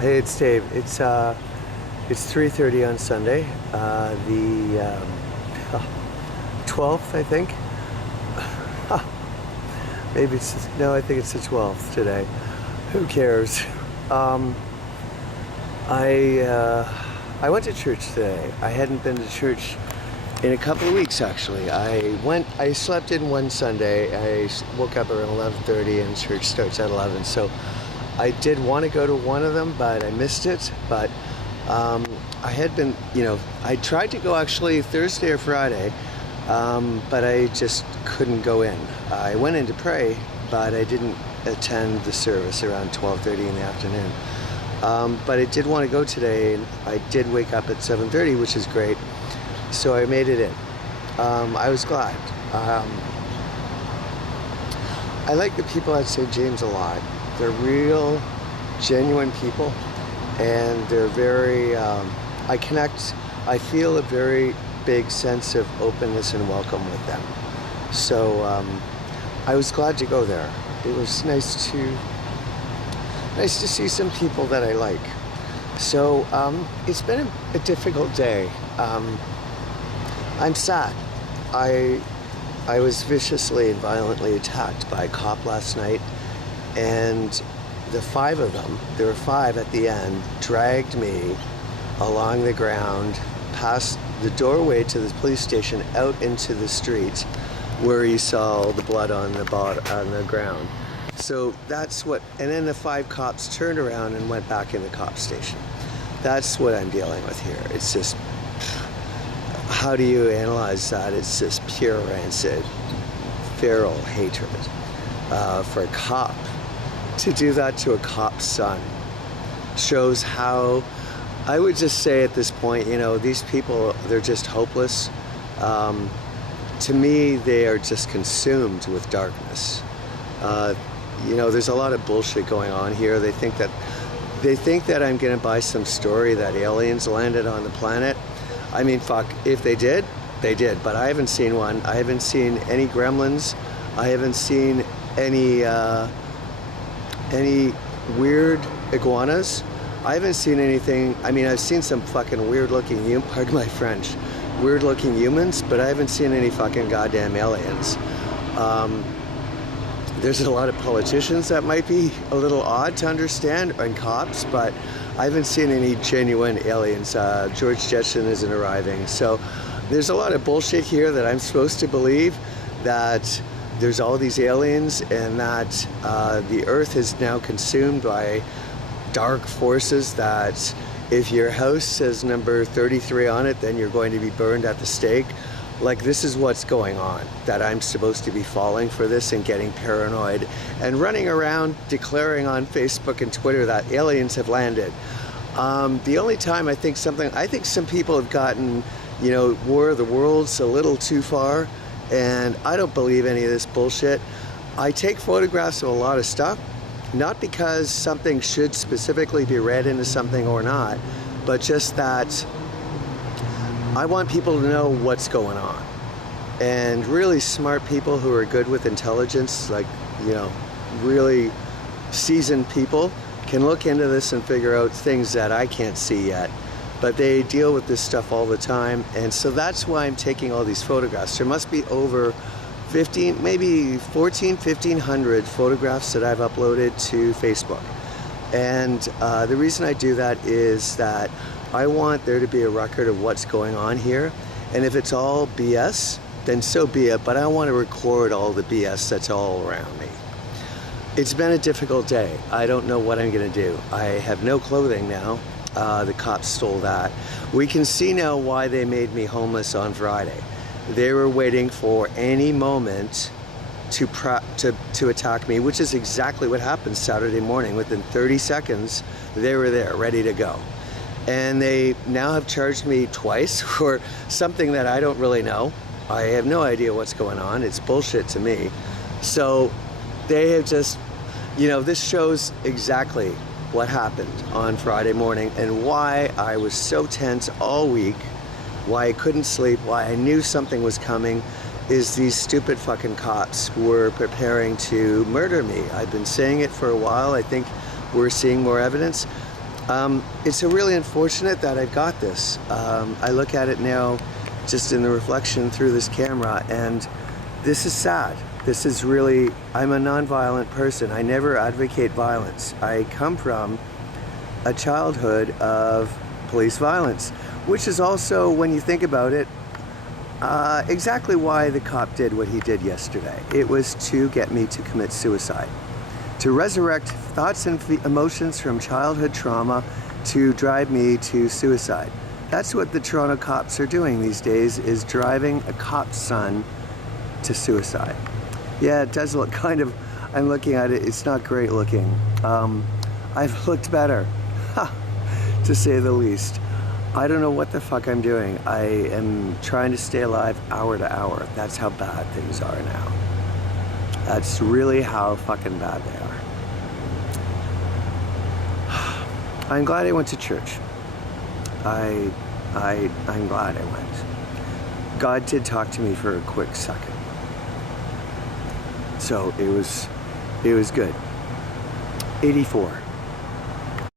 Hey, it's Dave. It's 3:30 on Sunday, the 12th, I think. Maybe it's no, I think it's the 12th today. Who cares? Um, I went to church today. I hadn't been to church in a couple of weeks actually. I slept in one Sunday. I woke up around 11:30 and church starts at 11. So I did want to go to one of them, but I missed it. But I had been, I tried to go actually Thursday or Friday, but I just couldn't go in. I went in to pray, but I didn't attend the service around 12:30 in the afternoon. But I did want to go today, and I did wake up at 7:30, which is great. So I made it in. I was glad. I like the people at St. James a lot. They're real, genuine people, and they're very, I feel a very big sense of openness and welcome with them. So I was glad to go there. It was nice to see some people that I like. So it's been a difficult day. I'm sad. I was viciously and violently attacked by a cop last night, and the five of them, there were five at the end, dragged me along the ground past the doorway to the police station out into the street where you saw the blood on the ground. So that's what, and then the five cops turned around and went back in the cop station. That's what I'm dealing with here. It's just, how do you analyze that? It's just pure rancid, feral hatred for a cop. To do that to a cop's son shows how, I would just say at this point, these people, they're just hopeless. To me, they are just consumed with darkness. There's a lot of bullshit going on here. They think that I'm gonna buy some story that aliens landed on the planet. I mean, fuck, if they did, they did, but I haven't seen one. I haven't seen any gremlins. I haven't seen any weird iguanas. I haven't seen anything. I mean, I've seen some fucking weird looking, pardon my French, weird looking humans, but I haven't seen any fucking goddamn aliens. There's a lot of politicians that might be a little odd to understand, and cops, but I haven't seen any genuine aliens. George Jetson isn't arriving. So there's a lot of bullshit here that I'm supposed to believe that there's all these aliens and that the earth is now consumed by dark forces, that if your house says number 33 on it, then you're going to be burned at the stake. Like, this is what's going on, that I'm supposed to be falling for this and getting paranoid and running around declaring on Facebook and Twitter that aliens have landed. The only time I think some people have gotten, War of the Worlds a little too far, and I don't believe any of this bullshit. I take photographs of a lot of stuff, not because something should specifically be read into something or not, but just that I want people to know what's going on. And really smart people who are good with intelligence, like, really seasoned people, can look into this and figure out things that I can't see yet. But they deal with this stuff all the time, and so that's why I'm taking all these photographs. There must be over 15, maybe 1,500 photographs that I've uploaded to Facebook. And the reason I do that is that I want there to be a record of what's going on here. And if it's all BS, then so be it, but I want to record all the BS that's all around me. It's been a difficult day. I don't know what I'm gonna do. I have no clothing now. The cops stole that. We can see now why they made me homeless on Friday. They were waiting for any moment to attack me, which is exactly what happened Saturday morning. Within 30 seconds, they were there, ready to go. And they now have charged me twice for something that I don't really know. I have no idea what's going on. It's bullshit to me. So they have just, this shows exactly what happened on Friday morning and why I was so tense all week, why I couldn't sleep, why I knew something was coming, is these stupid fucking cops were preparing to murder me. I've been saying it for a while. I think we're seeing more evidence. It's really unfortunate that I've got this. I look at it now just in the reflection through this camera, and this is sad. This is really, I'm a non-violent person. I never advocate violence. I come from a childhood of police violence, which is also, when you think about it, exactly why the cop did what he did yesterday. It was to get me to commit suicide, to resurrect thoughts and emotions from childhood trauma to drive me to suicide. That's what the Toronto cops are doing these days, is driving a cop's son to suicide. Yeah, it does look kind of, I'm looking at it, it's not great looking. I've looked better, to say the least. I don't know what the fuck I'm doing. I am trying to stay alive hour to hour. That's how bad things are now. That's really how fucking bad they are. I'm glad I went to church. I'm glad I went. God did talk to me for a quick second. So it was good. 84.